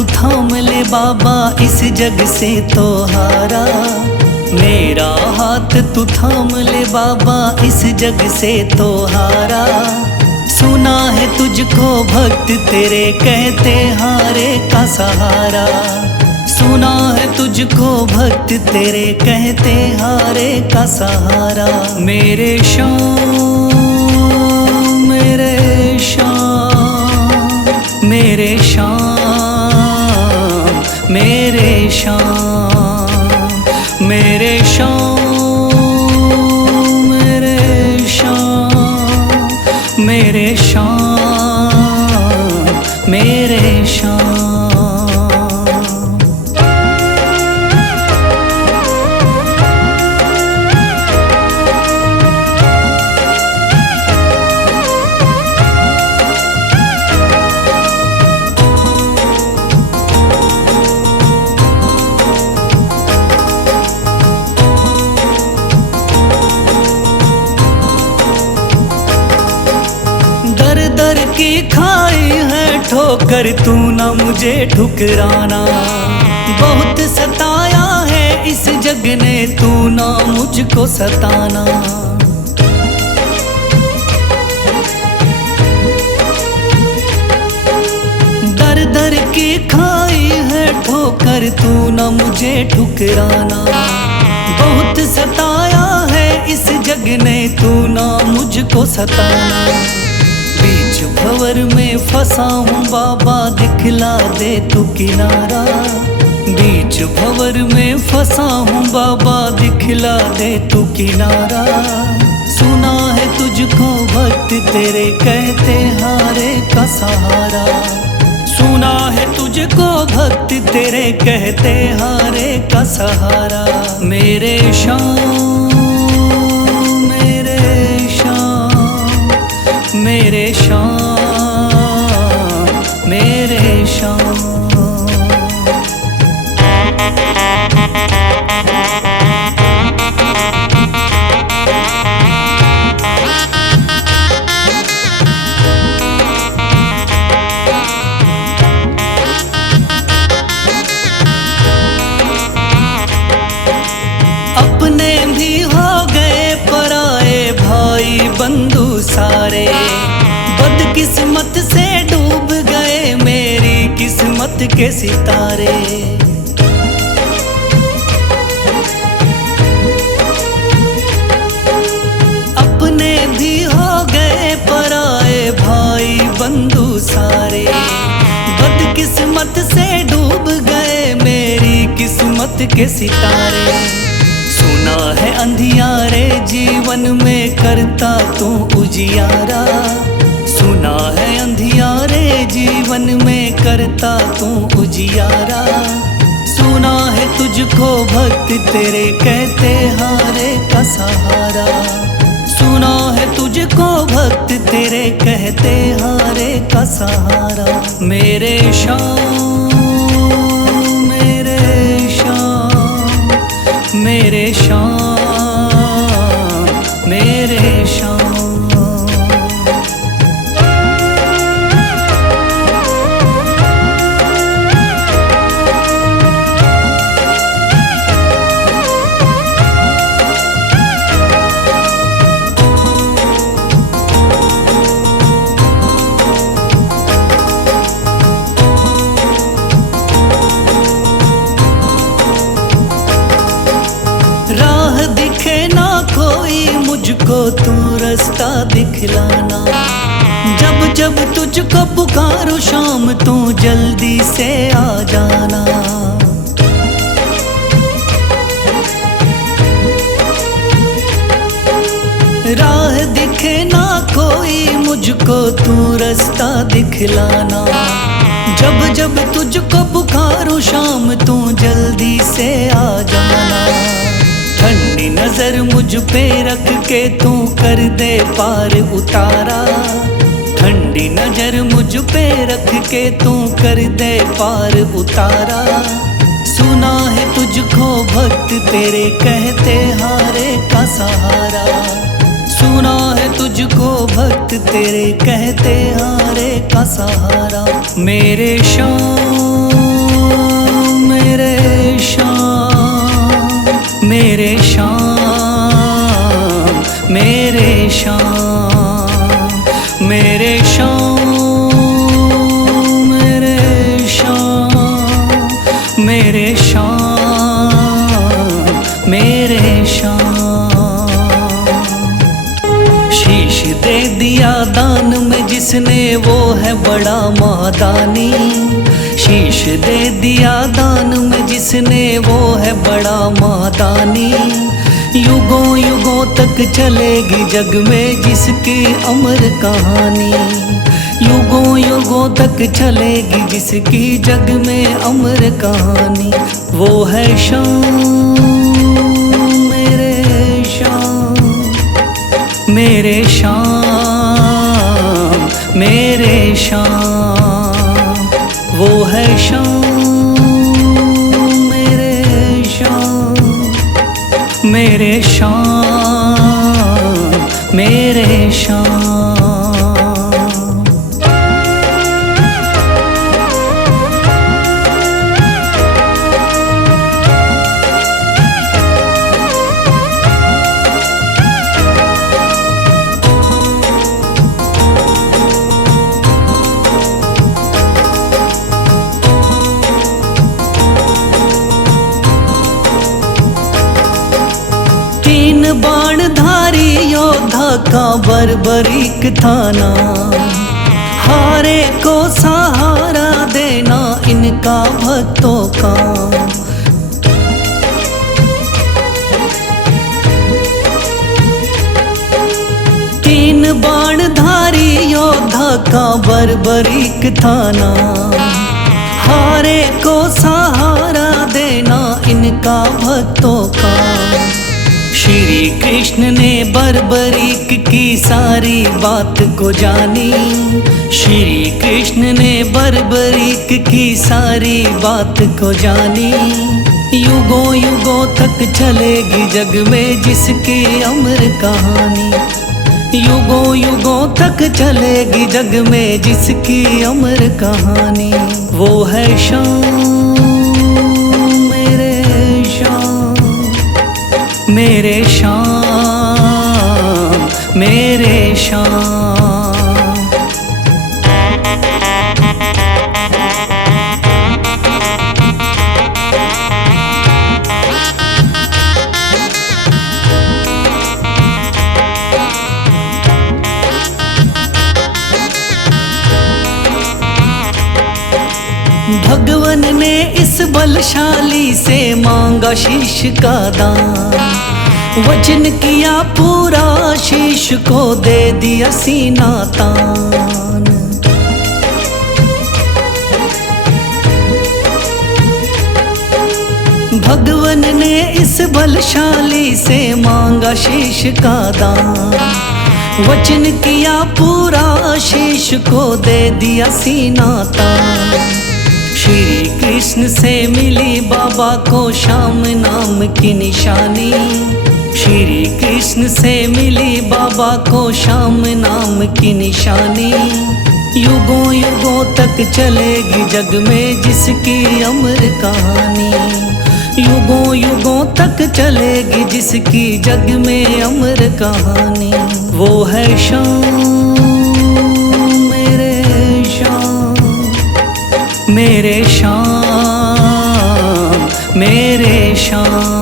तू थाम ले बाबा इस जग से तो हारा। मेरा हाथ तू थाम ले बाबा इस जग से तो हारा। सुना है तुझको भक्त तेरे कहते हारे का सहारा। सुना है तुझको भक्त तेरे कहते हारे का सहारा। मेरे श्याम मेरे श्याम मेरे श्याम मेरे श्याम मेरे श्याम मेरे श्याम मेरे श्याम मेरे श्याम। दर की खाई है ठोकर तू ना मुझे ठुकराना। बहुत सताया है इस जग ने तू ना मुझको सताना। दर दर की खाई है ठोकर तू ना मुझे ठुकराना। बहुत सताया है इस जग ने तू ना मुझको सताना। बीच भंवर में फंसा हूँ बाबा दिखला दे तू किनारा। बीच भंवर में फंसा हूँ बाबा दिखला दे तू किनारा। सुना है तुझको भक्त तेरे कहते हारे का सहारा। सुना है तुझको भक्त तेरे कहते हारे का सहारा। मेरे श्याम मेरे श्याम मेरे श्याम मेरे श्याम। अपने भी हो गए पराए भाई बंधु सारे। बदकिस्मत से डूब गए मेरी किस्मत के सितारे। अपने भी हो गए पराए भाई बंधु सारे। बदकिस्मत से डूब गए मेरी किस्मत के सितारे। सुना है अंधियारे जीवन में करता तू उजियारा। सुना है अंधियारे जीवन में करता तू उजियारा। सुना है तुझको भक्त तेरे कहते हारे का सहारा। सुना है तुझको भक्त तेरे कहते हारे का सहारा। मेरे श्याम मेरे श्याम मेरे श्याम मेरे श्याम। राह दिखे ना कोई मुझको तू रास्ता दिखलाना। जब जब तुझको पुकारूं शाम तू जल्दी से आ जाना। राह दिखे ना कोई मुझको तू रास्ता दिखलाना। जब जब तुझको पुकारूं शाम तू जल्दी से आ जाना। ठंडी नजर मुझ पे रख के तू कर दे पार उतारा। ठंडी नजर मुझ पे रख के तू कर दे पार उतारा। सुना है तुझको भक्त तेरे कहते हारे का सहारा। सुना है तुझको भक्त तेरे कहते हारे का सहारा। मेरे श्याम मेरे श्याम, मेरे श्याम, मेरे श्याम, मेरे श्याम, मेरे श्याम, मेरे श्याम, मेरे श्याम। शीश दे दिया दान में जिसने वो है बड़ा महादानी। शीश दे दिया दान में जिसने वो है बड़ा महादानी। युगों युगों तक चलेगी जग में जिसकी अमर कहानी। युगों युगों तक चलेगी जिसकी जग में अमर कहानी। वो है श्याम, मेरे श्याम, मेरे श्याम, मेरे श्याम। वो है श्याम, मेरे श्याम, मेरे श्याम, मेरे श्याम। तीन बाणधारी योद्धा का बर्बरीक थाना। हारे को सहारा देना इनका भक्तों का। तीन बाणधारी योद्धा का बर्बरीक थाना। हारे को सहारा देना इनका भक्तों का। श्री कृष्ण ने बर्बरीक की सारी बात को जानी। श्री कृष्ण ने बर्बरीक की सारी बात को जानी। युगों युगों तक चलेगी जग में जिसकी अमर कहानी। युगों युगों तक चलेगी जग में जिसकी अमर कहानी। वो है श्याम, मेरे श्याम, मेरे श्याम, मेरे श्याम। भगवन ने इस बलशाली से मांगा शीश का दान। वचन किया पूरा शीश को दे दिया सीना तान। भगवन ने इस बलशाली से मांगा शीश का दान। वचन किया पूरा शीश को दे दिया सीना तान। श्री कृष्ण से मिली बाबा को श्याम नाम की निशानी। श्री कृष्ण से मिली बाबा को श्याम नाम की निशानी। युगों युगों तक चलेगी जग में जिसकी अमर कहानी। युगों युगों तक चलेगी जिसकी जग में अमर कहानी। वो है श्याम, मेरे श्याम, मेरे श्याम, मेरे श्याम।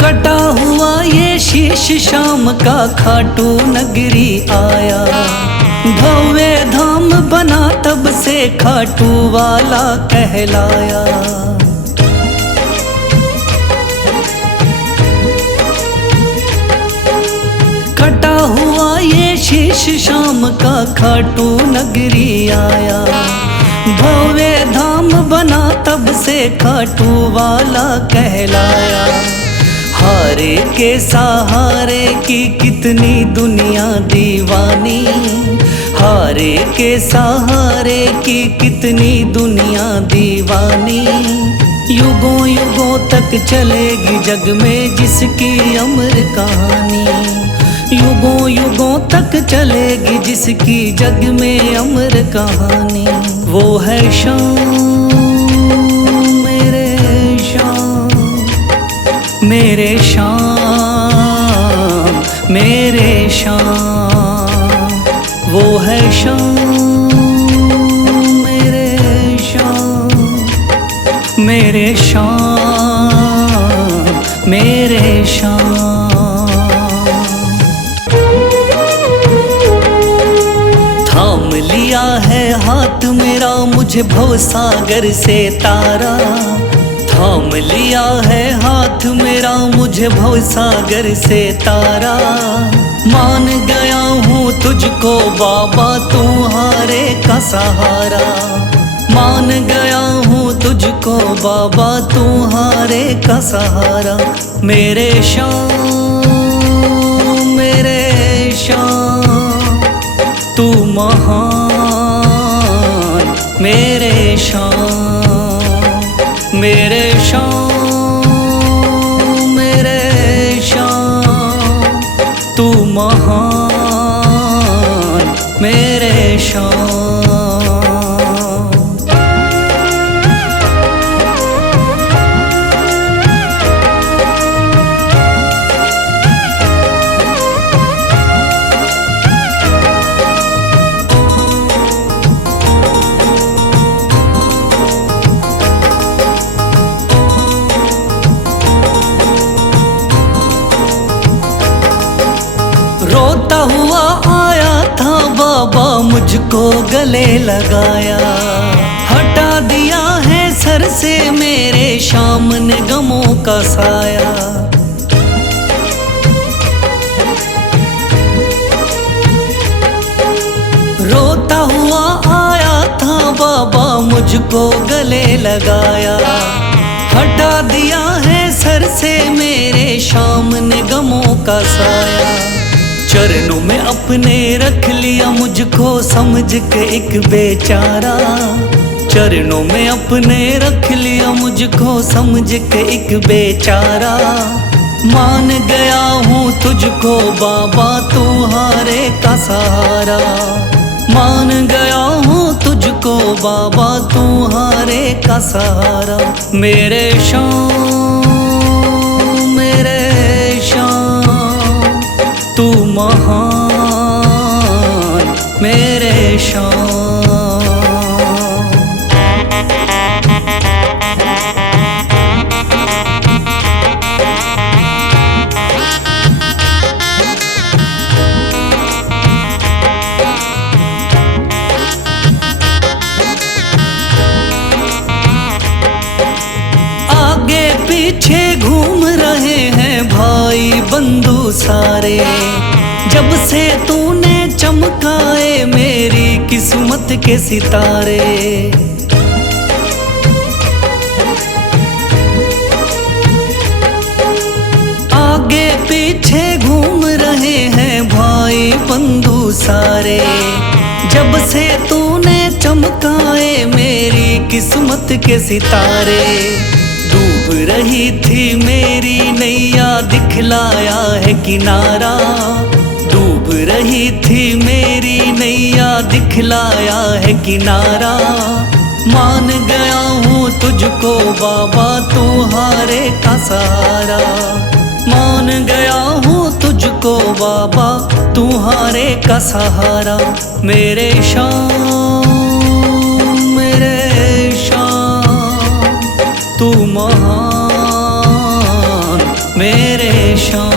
कटा हुआ ये शीश शाम का खाटू नगरी आया। भव्य धाम बना तब से खाटू वाला कहलाया। कटा हुआ ये शीश शाम का खाटू नगरी आया। भव्य धाम बना तब से खाटू वाला कहलाया। हारे के सहारे की कितनी दुनिया दीवानी, हारे के सहारे की कितनी दुनिया दीवानी। युगों युगों तक चलेगी जग में जिसकी अमर कहानी, युगों युगों तक चलेगी जिसकी जग में अमर कहानी। वो है शाम मेरे शाम, मेरे शाम मेरे शाम। वो है शाम मेरे शाम, मेरे शाम मेरे शाम। थाम लिया है हाथ मेरा मुझे भवसागर से तारा, थाम लिया है हाथ मेरा मुझे भवसागर से तारा। मान गया हूँ तुझको बाबा तुम्हारे का सहारा, मान गया हूँ तुझको बाबा तुम्हारे का सहारा। मेरे शाम मेरे शाम तू महान, मेरे शाम मेरे शाम मेरे शाम तू महान, मेरे शाम। रोता हुआ आया था बाबा मुझको गले लगाया, हटा दिया है सर से मेरे शाम ने गमों का साया। रोता हुआ आया था बाबा मुझको गले लगाया, हटा दिया है सर से मेरे शाम ने गमों का साया। चरणों में अपने रख लिया मुझको समझ के एक बेचारा, चरणों में अपने रख लिया मुझको समझ के एक बेचारा। मान गया हूँ तुझको बाबा तुम्हारे का सहारा, मान गया हूँ तुझको बाबा तुम्हारे का सहारा। मेरे शाम मेरे शाम तू महान, मेरे शाम। आगे पीछे घूम रहे हैं भाई बंधु सारे, जब से तूने चमकाए मेरी किस्मत के सितारे। आगे पीछे घूम रहे हैं भाई बंधु सारे, जब से तूने चमकाए मेरी किस्मत के सितारे। डूब रही थी मेरी नैया दिखलाया है किनारा, डूब रही थी मेरी नैया दिखलाया है किनारा। मान गया हूँ तुझको बाबा तुम्हारे का सहारा, मान गया हूँ तुझको बाबा तुम्हारे का सहारा। मेरे शाम मेरे शाम तू महान, मेरे शाम।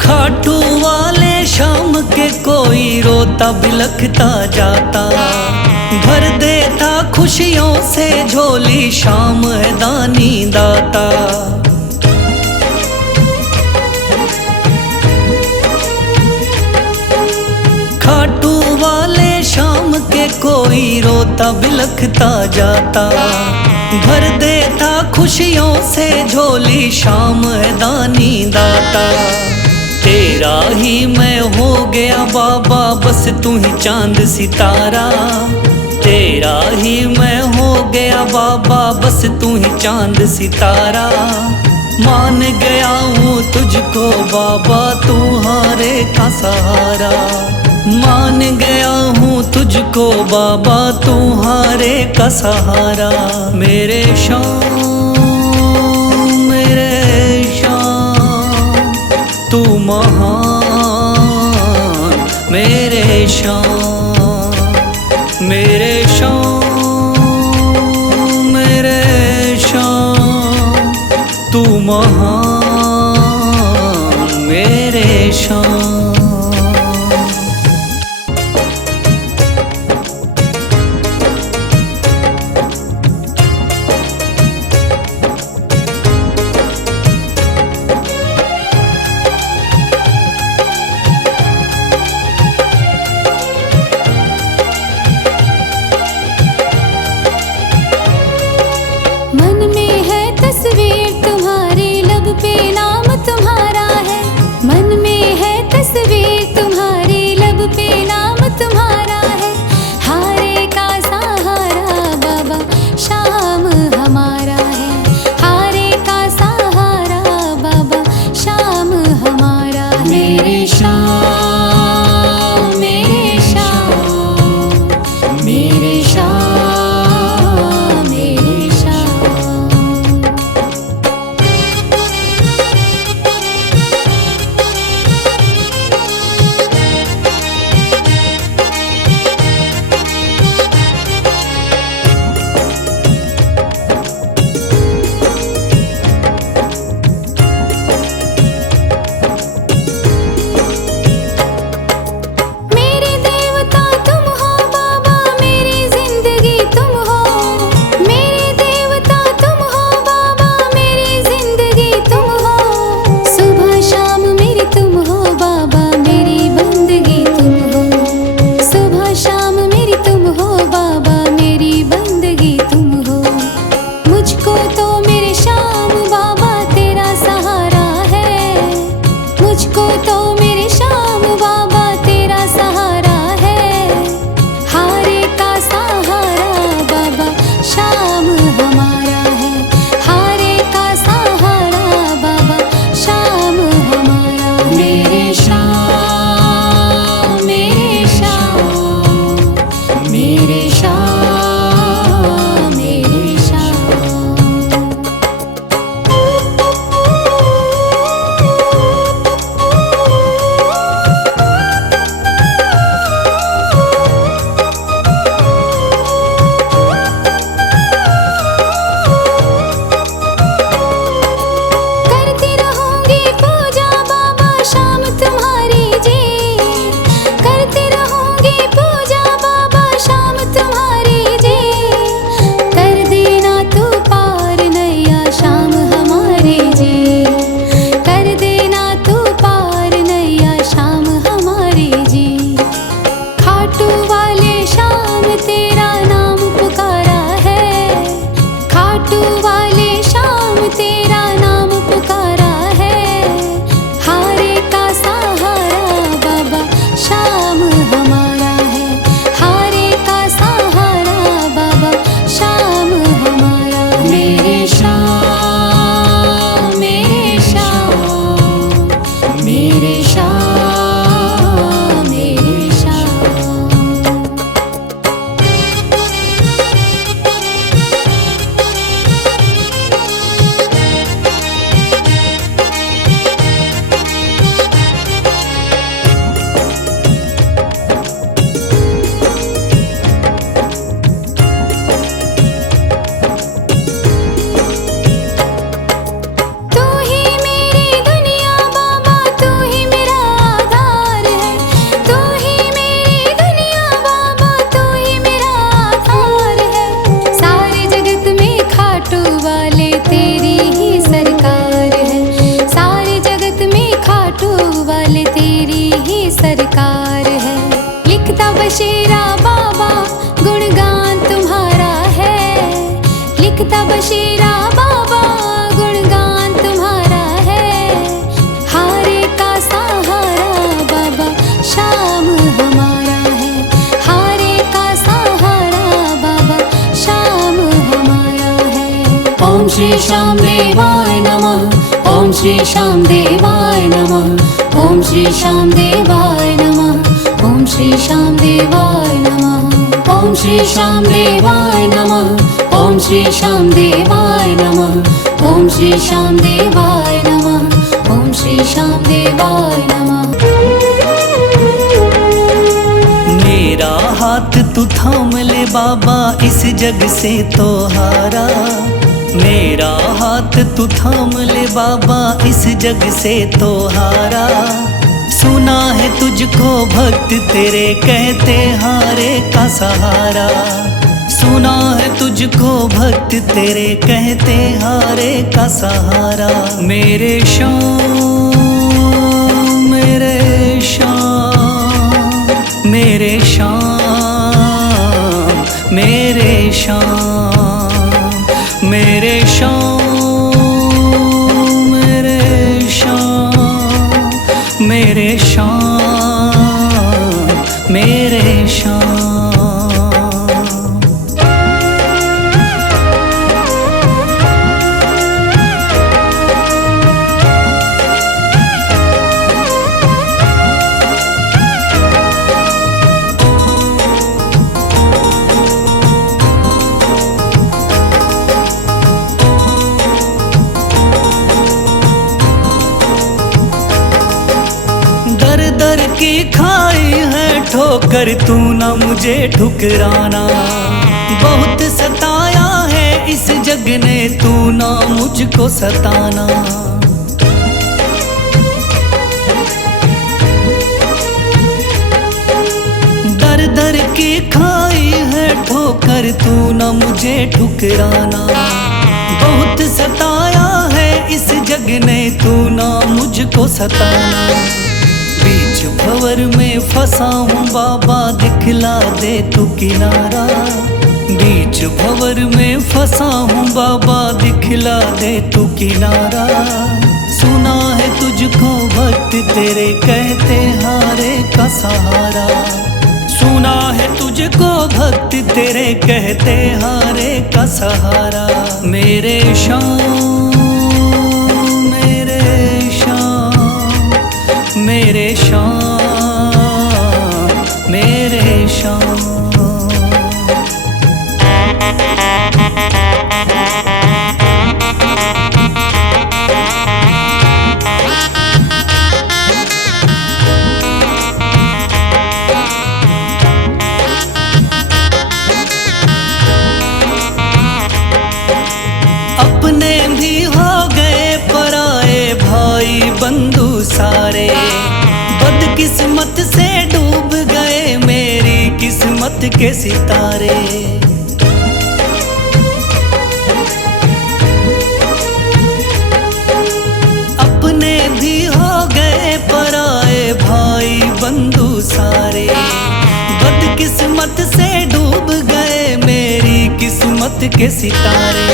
खाटू वाले शाम के कोई रोता बिलखता जाता, भर देता खुशियों से झोली शाम है दानी दाता। खाटू वाले शाम के कोई रोता बिलखता जाता, भर देता खुशियों से झोली शाम है दानी दाता। तेरा ही मैं हो गया बाबा बस तू ही चांद सितारा, तेरा ही मैं हो गया बाबा बस तू ही चांद सितारा। मान गया हूँ तुझको बाबा तू हारे का सहारा, मान गया हूँ तुझको बाबा तू हारे का सहारा। मेरे शाम तू महान, मेरे शाम मेरे शाम तू महान मेरे शाम। मन में है तस्वीर तुम्हारी, लब पे नाम तुम्हारा है। मन में है तस्वीर तुम्हारी, लब पे नाम तुम्हारा है। हारे का सहारा बाबा शाम हमारा है, हारे का सहारा बाबा शाम हमारा है। मेरे शाम मेरे शाम मेरे शाम मेरे शाम। मेरे देवता तुम हो बाबा, मेरी जिंदगी तुम हो। मेरे देवता तुम हो बाबा, मेरी जिंदगी तुम हो। सुबह शाम मेरी तुम हो बाबा, मेरी बंदगी तुम हो। सुबह शाम मेरी तुम हो बाबा, मेरी बंदगी तुम हो। मुझको तो मेरे शाम बाबा तेरा सहारा है, मुझको तो मेरे शाम बाबा तेरा सहारा है। हारे का सहारा बाबा शाम हमारा है, हारे का सहारा बाबा शाम हमारा है। मेरे शाम मेरे शाम मेरे शाम मेरे शाम। करती रहूंगी पूजा बाबा शाम तुम्हारी जी, करती रहूंगी पूजा बाबा शाम तुम्हारी जी। कर देना तू पार नैया शाम हमारे जी, कर देना तू पार नैया शाम हमारे जी। खाटू वाले शाम तेरा नाम पुकारा है, खाटू वाले शाम तेरा नाम पुकारा है। हारे का सहारा बाबा शाम हमारा है, हारे का सहारा बाबा शाम हमारा है। मेरे शाम मेरे शाम मेरे शाम मेरे शाम। तू ही मेरी दुनिया बाबा, तू ही मेरा श्री श्याम देवाय नमः। ओम श्री श्याम देवाय नमः। ओम श्री श्याम देवाय नमः। ओम श्री श्याम देवाय नमः। ओम श्री श्याम देवाय नमः। ओम श्री श्याम देवाय नमः। ओम श्री श्याम देवाय नमः। ओम श्री श्याम देवाय नमः। मेरा हाथ तू थाम ले बाबा, इस जग से तो हारा। मेरा हाथ तू थाम ले बाबा, इस जग से तो हारा। सुना है तुझको भक्त तेरे कहते हारे का सहारा। सुना है तुझको भक्त तेरे कहते हारे का सहारा। मेरे श्याम मेरे श्याम मेरे श्याम मेरे श्याम मेरे श्याम मेरे श्याम मेरे श्याम मेरे श्याम। दर की खाई है ठोकर, तू ना मुझे ठुकराना। बहुत सताया है इस जग ने, तू ना मुझको सताना। दर दर की खाई है ठोकर, तू ना मुझे ठुकराना। बहुत सताया है इस जग ने, तू ना मुझको सताना। बीच भंवर में फंसा हूँ बाबा, दिखला दे तू किनारा। बीच भंवर में फंसा हूँ बाबा, दिखला दे तू किनारा। सुना है तुझको भक्त तेरे कहते हारे का सहारा। सुना है तुझको भक्त तेरे कहते हारे का सहारा। मेरे श्याम मेरे श्याम मेरे श्याम मेरे श्याम। अपने भी हो गए पराए भाई बंधु सारे। बदकिस्मत से डूब गए मेरी किस्मत के सितारे। अपने भी हो गए पराए भाई बंधु सारे। बदकिस्मत से डूब गए मेरी किस्मत के सितारे।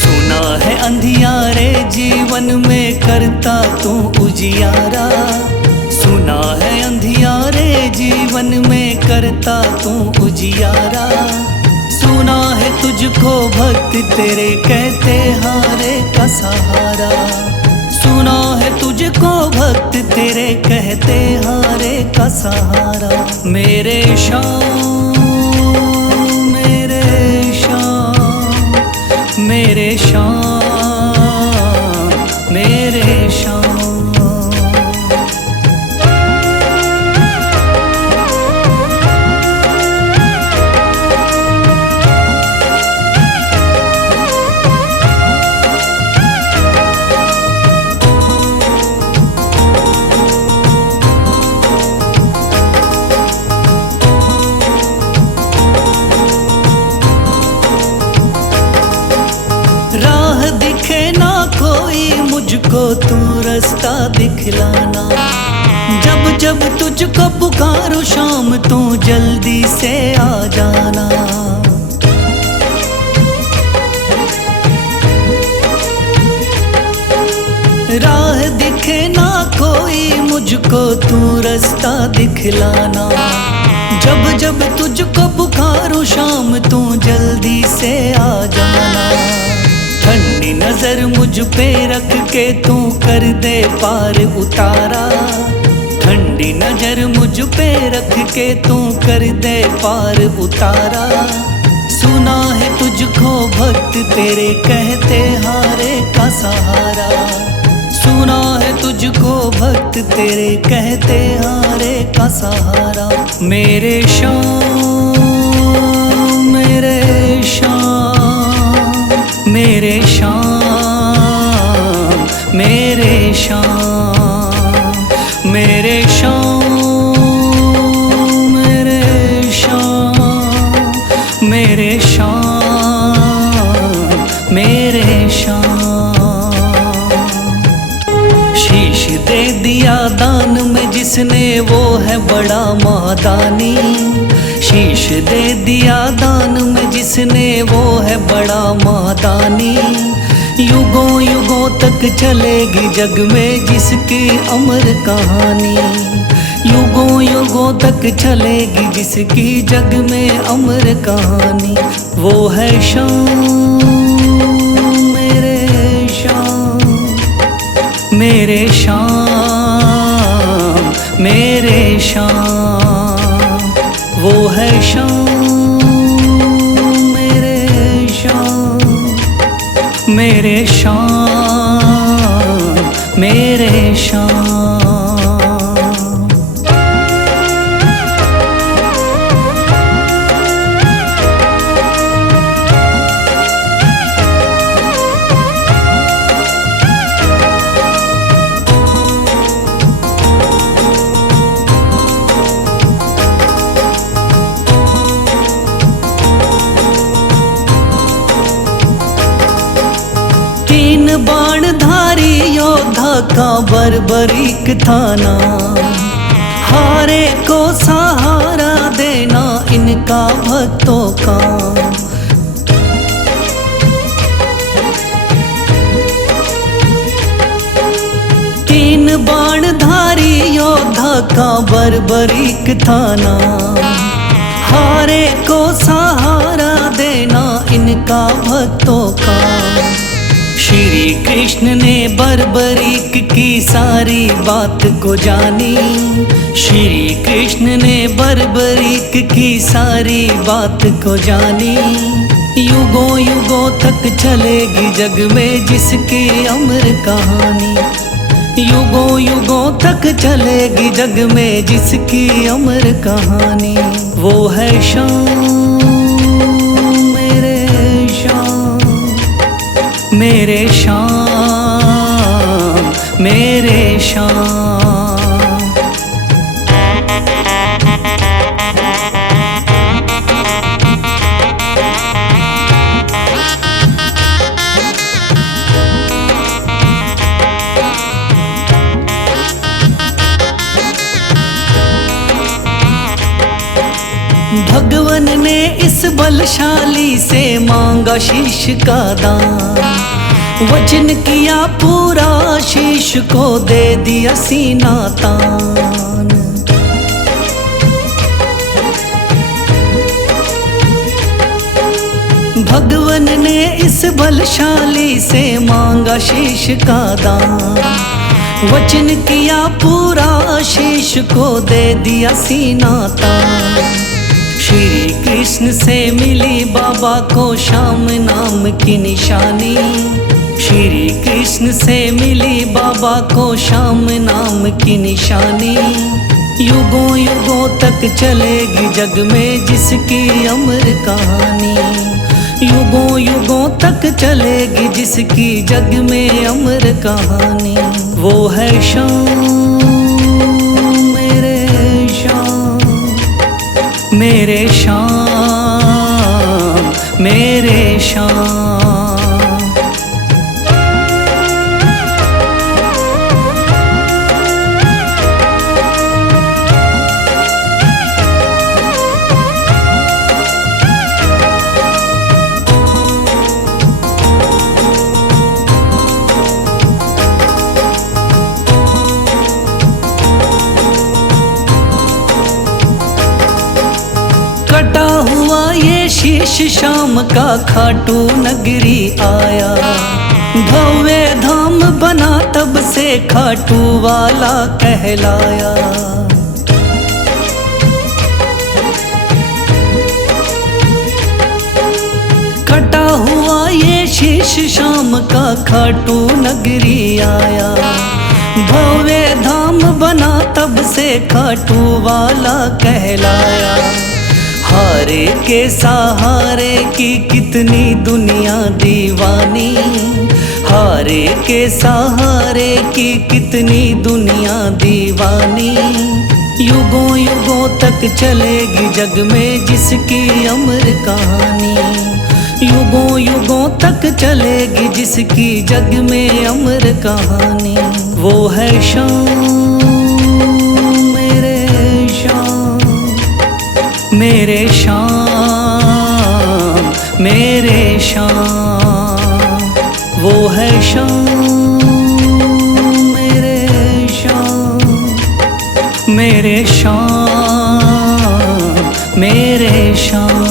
सुना है अंधियारे जीवन में करता तू उजियारा। सुना है अंधियारे जीवन में करता तू उजियारा। सुना है तुझको भक्त तेरे कहते हारे का सहारा। सुना है तुझको भक्त तेरे कहते हारे का सहारा। मेरे श्याम मेरे श्याम मेरे श्याम मेरे श्याम। राह दिखे ना कोई मुझको, तू रास्ता दिखलाना। जब जब तुझको पुकारूं शाम, तू जल्दी से आ जाना। राह दिखे ना कोई मुझको, तू रास्ता दिखलाना। जब जब तुझको पुकारूं शाम, तू जल्दी से आ जाना। ठंडी नजर मुझ पे रख के तू कर दे पार उतारा। ठंडी नजर मुझ पे रख के तू कर दे पार उतारा। सुना है तुझको भक्त तेरे कहते हारे का सहारा। सुना है तुझको भक्त तेरे कहते हारे का सहारा। मेरे श्याम मेरे श्याम मेरे श्याम मेरे श्याम मेरे श्याम मेरे श्याम मेरे श्याम मेरे श्याम। शीश दे दिया दान में जिसने वो है बड़ा महादानी। शीश दे दिया दान में जिसने वो है बड़ा महादानी। युगों युगों तक चलेगी जग में जिसकी अमर कहानी। युगों युगों तक चलेगी जिसकी जग में अमर कहानी। वो है श्याम मेरे श्याम मेरे श्याम मेरे श्याम। वो है श्याम मेरे श्याम मेरे श्याम मेरे श्याम। बाणधारी योद्धा का बर्बरीक थाना। हारे को सहारा देना इनका भक्तों का। तीन बाणधारी योद्धा का बर्बरीक थाना। हारे को सहारा देना इनका भक्तों का। श्री कृष्ण ने बर्बरीक की सारी बात को जानी। श्री कृष्ण ने बर्बरीक की सारी बात को जानी। युगों युगों तक चलेगी जग में जिसकी अमर कहानी। युगों युगों तक चलेगी जग में जिसकी अमर कहानी। वो है श्याम मेरे श्याम मेरे श्याम मेरे श्याम। भगवन ने इस बलशाली से मांगा शीश का दान। वचन किया पूरा शीश को दे दिया सीना तान। भगवन ने इस बलशाली से मांगा शीश का दान। वचन किया पूरा शीश को दे दिया सीना तान। श्री कृष्ण से मिली बाबा को श्याम नाम की निशानी। श्री कृष्ण से मिली बाबा को श्याम नाम की निशानी। युगों युगों तक चलेगी जग में जिसकी अमर कहानी। युगों युगों तक चलेगी जिसकी जग में अमर कहानी। वो है श्याम मेरे श्याम मेरे श्याम मेरे श्याम। कटा हुआ ये शीश शाम का खाटू नगरी आया। भव्य धाम बना तब से खाटू वाला कहलाया। कटा हुआ ये शीश शाम का खाटू नगरी आया। भव्य धाम बना तब से खाटू वाला कहलाया। हारे के सहारे की कितनी दुनिया दीवानी, हारे के सहारे की कितनी दुनिया दीवानी। युगों युगों तक चलेगी जग में जिसकी अमर कहानी, युगों युगों तक चलेगी जिसकी जग में अमर कहानी। वो है शाम मेरे शाम, मेरे शाम मेरे शाम। वो है शाम मेरे शाम, मेरे शाम मेरे शाम।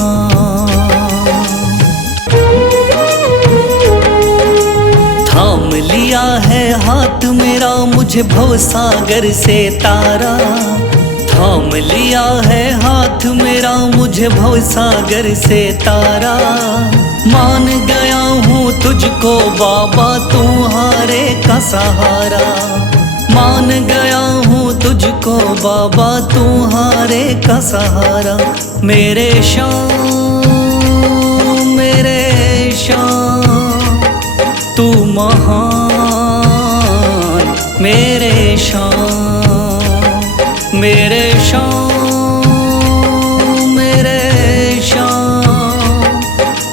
थाम लिया है हाथ मेरा मुझे भवसागर से तारा, थाम लिया है हाथ मेरा मुझे भवसागर से तारा। मान गया हूँ तुझको बाबा तुम्हारे का सहारा, मान गया हूँ तुझको बाबा तुम्हारे का सहारा। मेरे शाम मेरे शाम तू महान, मेरे शाम मेरे शाम मेरे शाम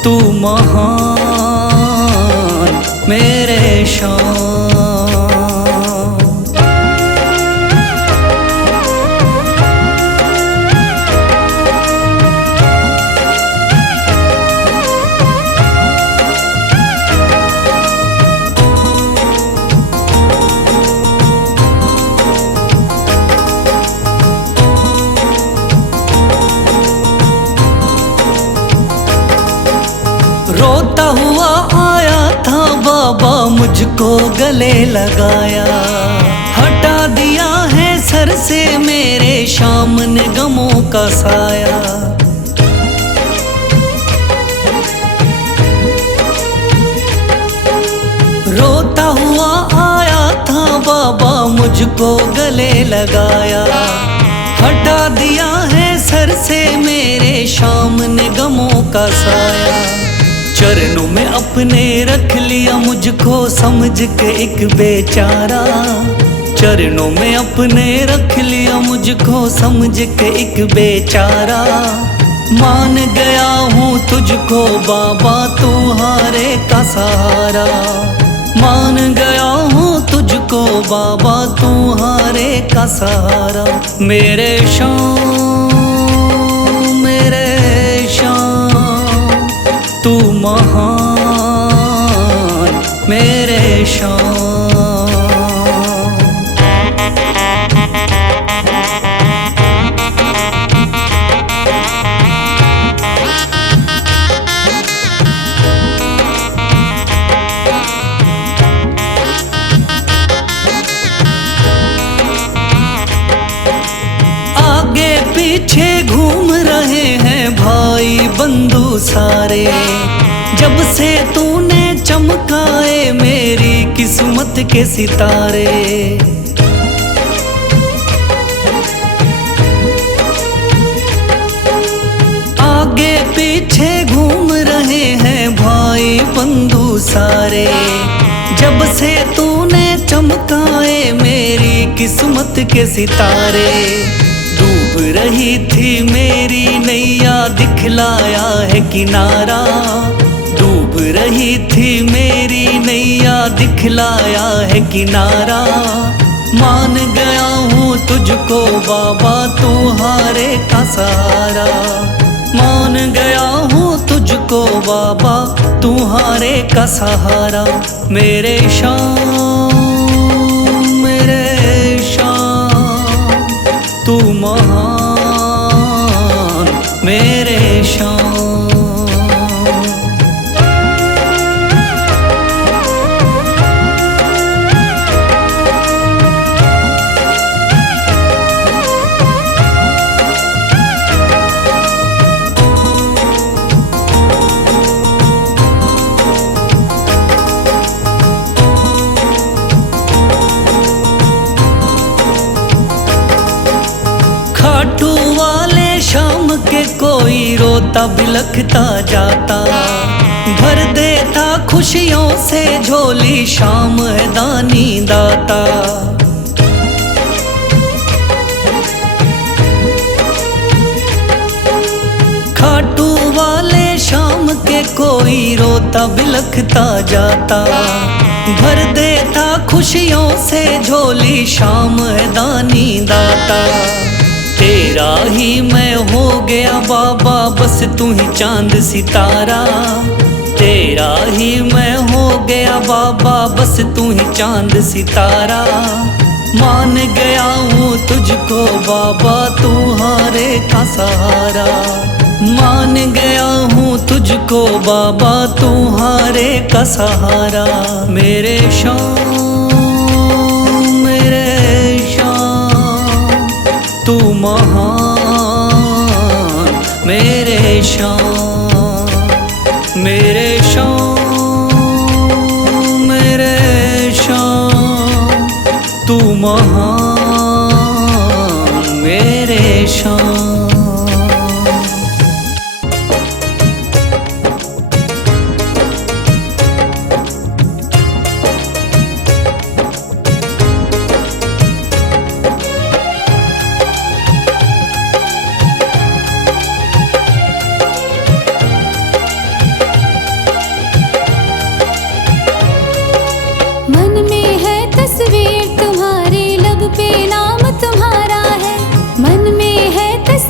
तू महान, मेरे शाम। रोता हुआ आया था बाबा मुझको गले लगाया, हटा दिया है सर से मेरे शाम ने गमों का साया। रोता हुआ आया था बाबा मुझको गले लगाया, हटा दिया है सर से मेरे शाम ने गमों का साया। चरणों में अपने रख लिया मुझको समझ के एक बेचारा, चरणों में अपने रख लिया मुझको समझ के एक बेचारा। मान गया हूँ तुझको बाबा तुम्हारे का सहारा, मान गया हूँ तुझको बाबा तुम्हारे का सहारा। मेरे शाम मेरे शाम तू महान, मेरे शाम। आगे पीछे घूम रहे हैं भाई बंधु सारे, जब से तूने चमकाए मेरी किस्मत के सितारे। आगे पीछे घूम रहे हैं भाई बंधु सारे, जब से तूने चमकाए मेरी किस्मत के सितारे। डूब रही थी मेरी नैया दिखलाया है किनारा, डूब रही थी मेरी नैया दिखलाया है किनारा। मान गया हूँ तुझको बाबा तुम्हारे का सहारा, मान गया हूँ तुझको बाबा तुम्हारे का सहारा। मेरे शाम मेरे शाम तू महान, मेरे शाम। खाटू वाले शाम के कोई रोता बिलखता जाता, भर देता खुशियों से झोली शाम है दानी दाता। खाटू वाले शाम के कोई रोता बिलखता जाता, भर देता खुशियों से झोली शाम है दानी दाता। तेरा ही मैं हो गया बाबा बस तू ही चांद सितारा, तेरा ही मैं हो गया बाबा बस तू ही चांद सितारा। मान गया हूँ तुझको बाबा तू हारे का सहारा, मान गया हूँ तुझको बाबा तू हारे का सहारा। मेरे शाम तू महान, मेरे शाम मेरे शाम तू महान, मेरे शाम। मन में है तस्वीर तुम्हारी, लब पे नाम तुम्हारा है। मन में है तस्वीर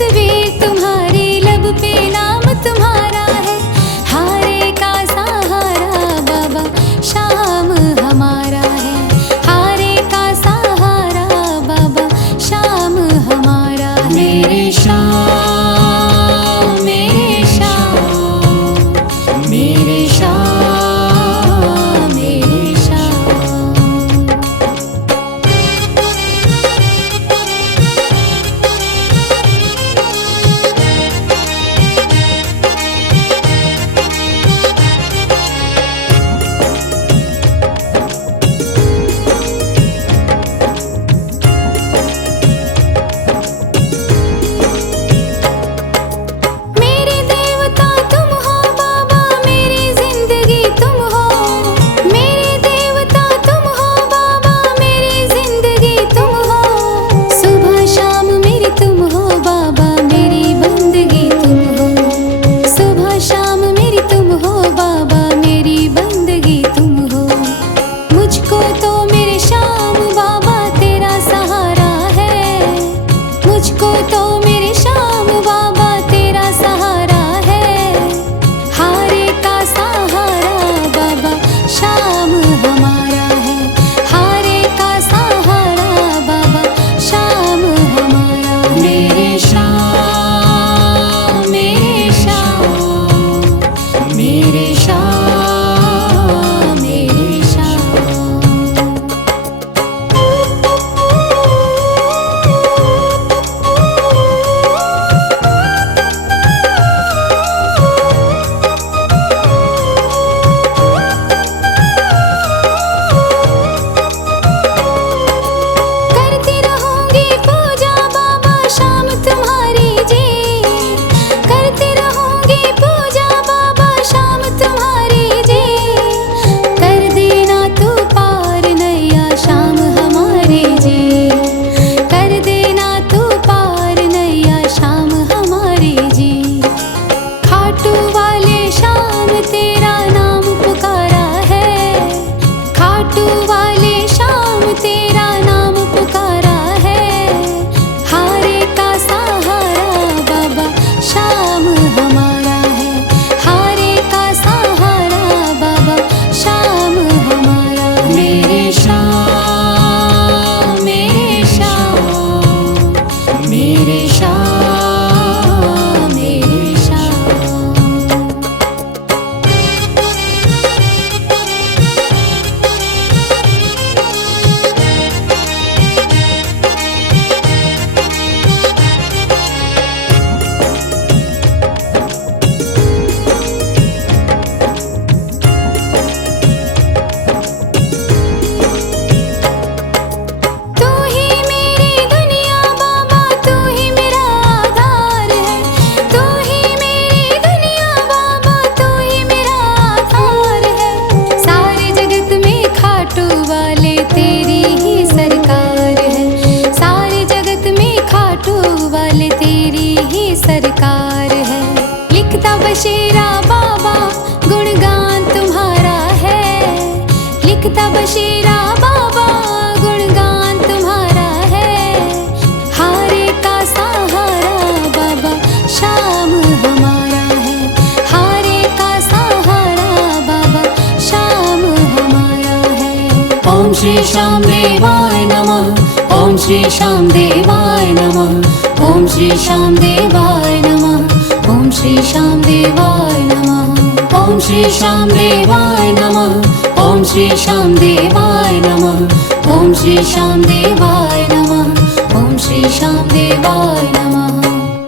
सब शेरा बाबा गुणगान तुम्हारा है। हारे का सहारा बाबा श्याम हमारा है। हारे का सहारा बाबा श्याम हमारा है। ओम श्री श्याम देवाय नमः। ओम श्री श्याम देवाय नमः। ओम श्री श्याम देवाय नमः। ओम श्री श्याम देवाय नमः। ओम श्री श्याम देवाय नमः। ओम श्री श्याम देवाय नमः। ओम श्री श्याम देवाय नमः। ओम श्री श्याम देवाय